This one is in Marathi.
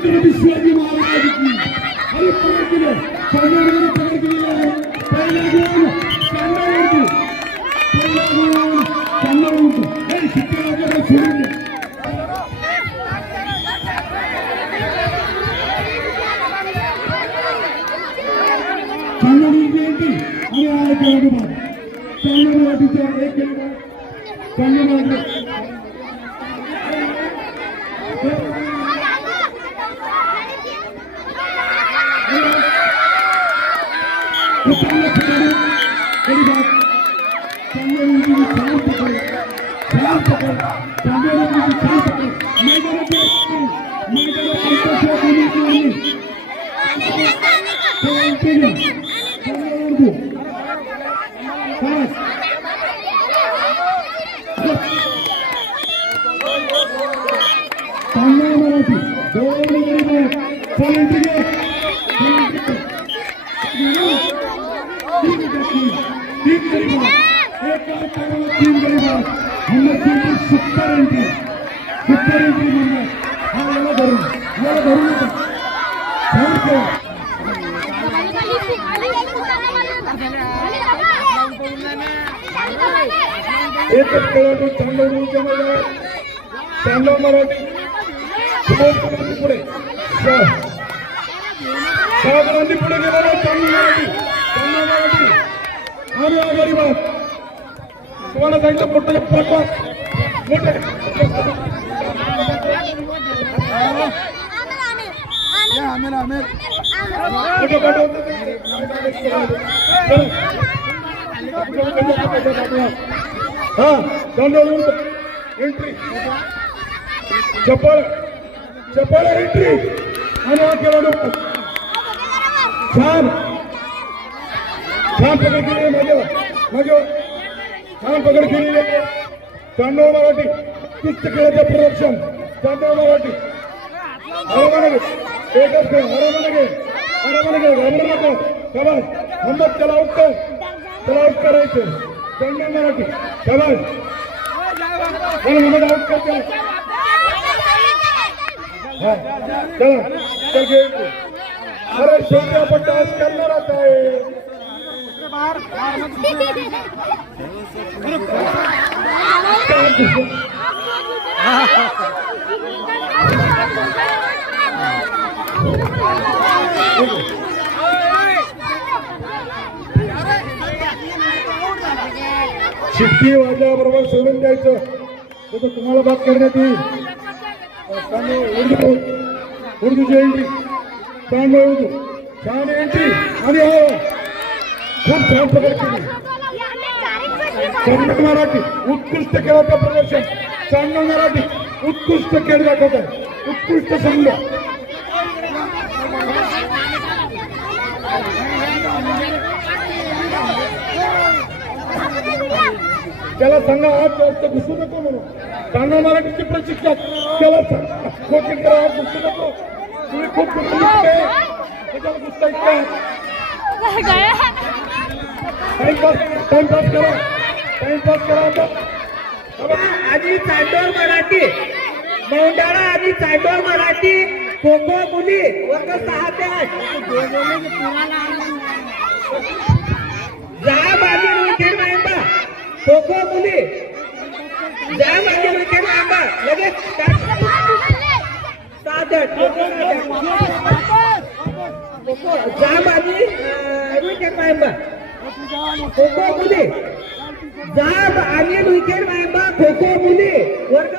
छत्रपती शिवाजी महाराज की आणि पकड केले सामन्यामध्ये पकड केलेली आहे पहिला गोल चांगल्यावरती पहिला गोल चांगल्यावरती हे शिक्षणाकडे सोडून द्या चांगली जयंती आणि आला खेळाडू बाद चांगल्या वाटीचा एक खेळाडू चांगल्या एकच खेळाडू चांगला मराठी पुढे साहेबांनी पुढे गेलेला चांगला मराठी आणि आघाडी बाद तुम्हाला सांगितलं मोठे मोठे एंट्री चपळ एंट्री आणि हा खेळाडू छान पकड केली माझ्या छान पकड केलेली चांदोळ मराठी कुस्ती खेळाचं प्रदर्शन चांदोळ मराठी एकच खेळ हरवलं घाबरू नको शाबास मोहम्मद त्याला आउट करायचं चांदोळ मराठी शाबास मोहम्मद आउट करते चल घे अरे शेवटी आपण डान्स करणारच आहे शिट्टी वाजल्याबरोबर सोडून द्यायचं तसं तुम्हाला बात करण्यात येईल उर्दूची एंट्री चांगलं उर्दू छान एंट्री आणि हो खूप छान पकड केली चांगलं मराठी उत्कृष्ट खेळाचं प्रदर्शन चांगलं मराठी उत्कृष्ट खेळ दाखवत आहे उत्कृष्ट संघ त्याला सांगा आज जास्त घुसू नको म्हणून चांगलं मराठीचे प्रशिक्षक त्याला कोचिंग करा आज घुसू नको तुम्ही खूप त्याच्यावर घुसता इतका टाइमपास करा आता आधी चांदोळ मराठी मौंडाळा आधी चांदोळ मराठी खो खो मुली वर्ग 6 ते 8 जाम आधी विकेट मांबा खो खो मुली जाम आधी विकेट मांबा लगेच 7-8 जाम आधी विकेट मांबा खो खो मुली जाम आधी विकेट मांबा खो खो मुली वर्ग